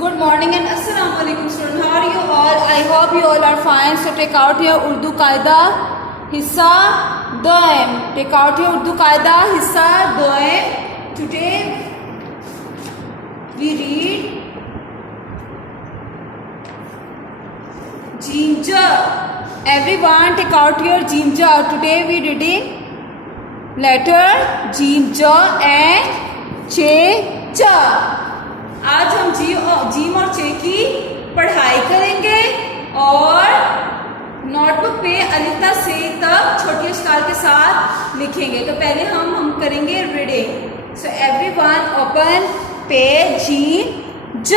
Good morning and Assalamu alaikum students. How are you all? I hope you all are fine. So take out your Urdu Qaida Hissa Doem. Take out your Urdu Qaida Hissa Doem. Today we read Jinja. Everyone take out your Jinja. Today we reading letter Jinja and Che Cha. आज हम gym और चे की पढ़ाई करेंगे और notebook पे अलिफ्ता से तक छोटी अक्षर के साथ लिखेंगे। तो पहले हम करेंगे reading. So everyone open page जीम ज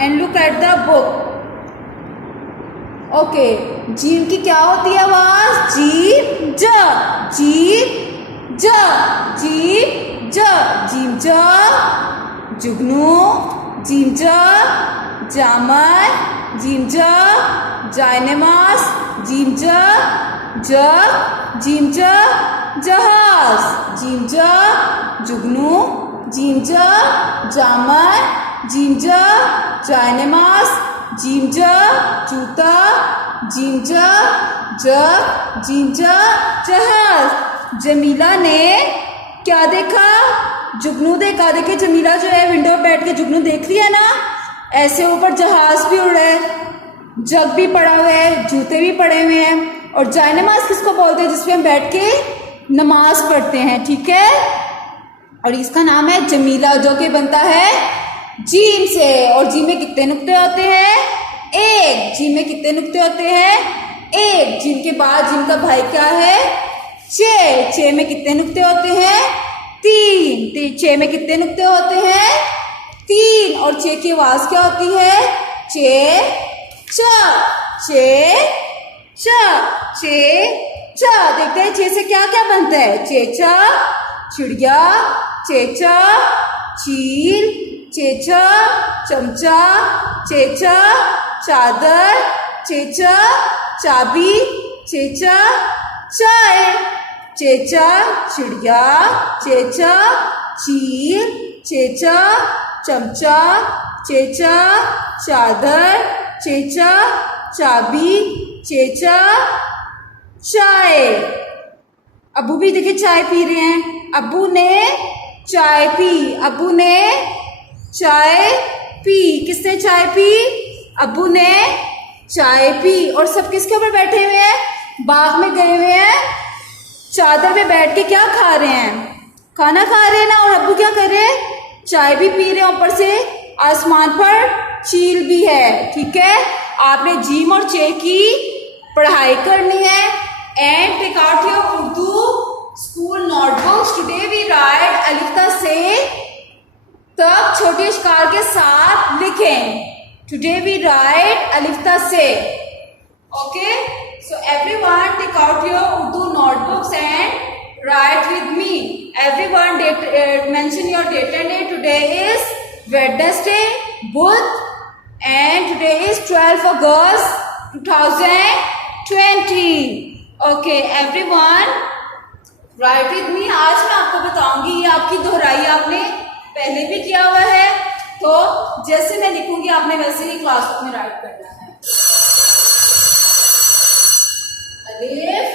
and look at the book. Okay, जीम की क्या होती है आवाज? जीम ज, जीम ज, जीम ज, जीम ज जुगनू, जीमजा, जामन, जीमजा, जायनमाज, जीमजा, जग, जीमजा, जहाज, जीमजा, जुगनू, जीमजा, जामन, जीमजा, जायनमाज, जीमजा, जूता, जीमजा, जग, जीमजा, जहाज। जमीला ने क्या देखा? जुगनू देखा। देखिए जमीला जो है विंडो पे बैठ के जुगनू देख रही है ना, ऐसे ऊपर जहाज भी उड़ रहा है, जग भी पड़ा हुआ है, जूते भी पड़े हुए हैं। और जायनमाज किसको बोलते हैं? जिसपे हम बैठ के नमाज पढ़ते हैं, ठीक है। और इसका नाम है जमीला, जो कि बनता है जीम से। और जीम में कितने नुक्ते होते हैं? एक। जीम में कितने नुक्ते होते हैं? एक। जीम के बाद जीम का भाई क्या है? चे। चे में कितने नुक्ते होते हैं? तीन। चे में कितने नुक्ते होते हैं? तीन। और चे की आवाज क्या होती है? चे च, चे च, चे च। देखते हैं चे से क्या क्या बनता है? चेचा चिड़िया, चेचा चील, चेचा चमचा, चेचा चादर, चेचा चाबी, चेचा चाय। चेचा चिड़िया, चेचा चील, चेचा चमचा, चेचा चादर, चेचा चाबी, चेचा चाय। अब्बू भी देखिए चाय पी रहे हैं। अब्बू ने चाय पी, अब्बू ने चाय पी। किसने चाय पी? अब्बू ने चाय पी। और सब किसके ऊपर बैठे हुए हैं? बाग में गए हुए हैं, चादर पे बैठ के क्या खा रहे हैं? खाना खा रहे हैं ना। और अब्बू क्या कर रहे हैं? चाय भी पी रहे हैं। ऊपर से आसमान पर चील भी है, ठीक है। आपने जीम और चे की पढ़ाई करनी है। And take out your Urdu school notebooks. Today we write अलिफ्ता से तक छोटे अक्षर के साथ लिखें। टुडे वी राइट अलिफ्ता से। Okay, so everyone take out your Urdu notebooks and write with me. Everyone mention your date and date. Today is Wednesday, Buddha, and today is 12 August 2020. Okay, everyone write with me. आज मैं आपको बताऊंगी, ये आपकी दोहराई आपने पहले भी किया हुआ है, तो जैसे मैं लिखूंगी आपने वैसे ही क्लासबुक में राइट करना है। Alif.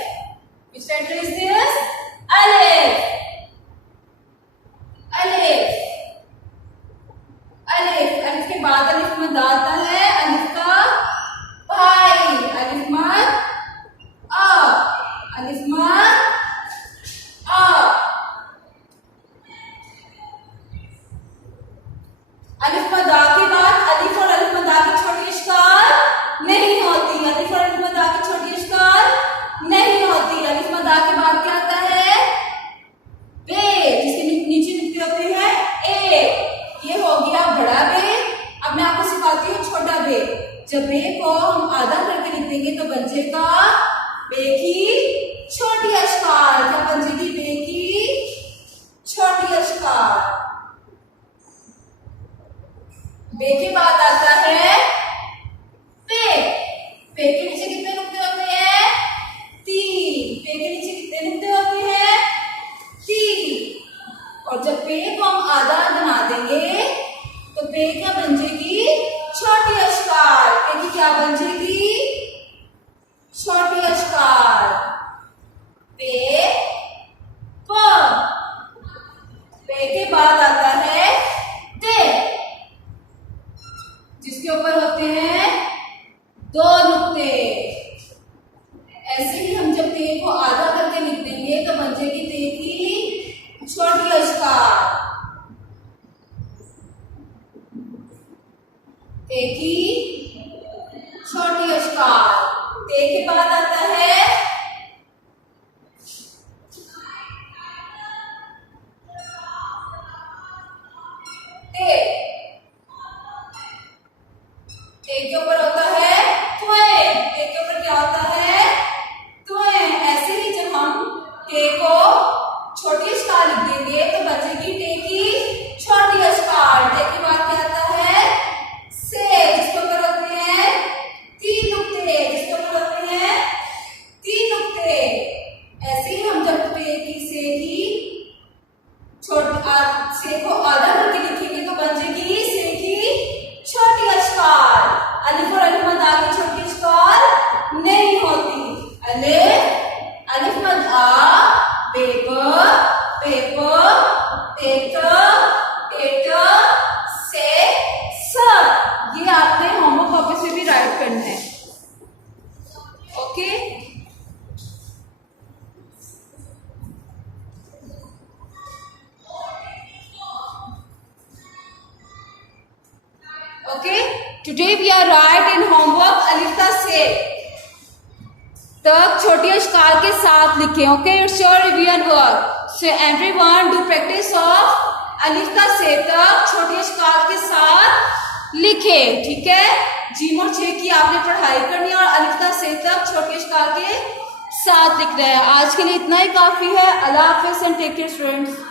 Which letter is this? Alif. Alif. Alif. Alif के बाद अलिफ मद आता है, अलिफ का भाई। अलिफ मद आ, अलिफ मद आ। अलिफ मद आ के बाद अलिफ और अलिफ मद आ की छोटी अक्षर नहीं होती। अलिफ और अलिफ मद आ की छोटी अक्षर नहीं होती। अलिफ मद आ के बाद क्या आता है? बे, जिसके नीचे नुक्ते होते हैं एक। ये हो गया बड़ा बे। अब मैं आपको सिखाती हूँ छोटा बे। जब बे को हम आधा करके लिख देंगे तो बन जाएगा बे की छोटी अक्षर। क्या बन जाएगी? बे की छोटी अक्षर। बे के बाद आता है पे। पे के नीचे कितने नुक्ते होते हैं? तीन। पे के नीचे कितने नुक्ते होते हैं? तीन। और जब पे को हम आधा बना देंगे तो पे का बन जाएगी छोटी अशकार। पे की क्या बन जाएगी? छोटी अशकार। पे प। पे के बाद आता है ते, जिसके ऊपर होते हैं दो नुक्ते। ऐसे ही हम जब ते को आधा करके लिख देंगे तो बन जाएगी ते की छोटी अशकार। ते की छोटी अशकार। ते के बाद आता है ते। ते के ऊपर होता है त्वे। ते के ऊपर क्या होता है? त्वे। ऐसे ही जब हम ते को छोटी अशकार लिख देंगे तो बचेगी ते की छोटी अशकार। ते के बाद क्या आता है? से, जिसके ऊपर होते हैं तीन नुक्ते। जिसके ऊपर होते हैं तीन नुक्ते। ऐसे ही हम जब ते की से की से को आधा करके लिखेंगे तो बन जाएगी से की छोटी अशकार। अलिफ और अलिफ मद आ की छोटी अशकार नहीं होती। अलिफ मद आ, पेपर, पेपर, टेट, टेट, से, स। ये आपने होमवर्क कॉपी से भी राइट करना है। Okay, okay, today we are right in homework अलिफ का से तक छोटी अशकार के साथ लिखें। Okay, it's your revision work. So everyone do practice of अलिफ का से तक छोटी अशकार के साथ लिखें। ठीक है, जीम और छे की आपने पढ़ाई करनी है और अलिफ का से तक छोटी अशकार के साथ लिखना है। आज के लिए इतना ही काफी है। अल्लाह हाफिज़ एंड टेक केयर स्टूडेंट्स।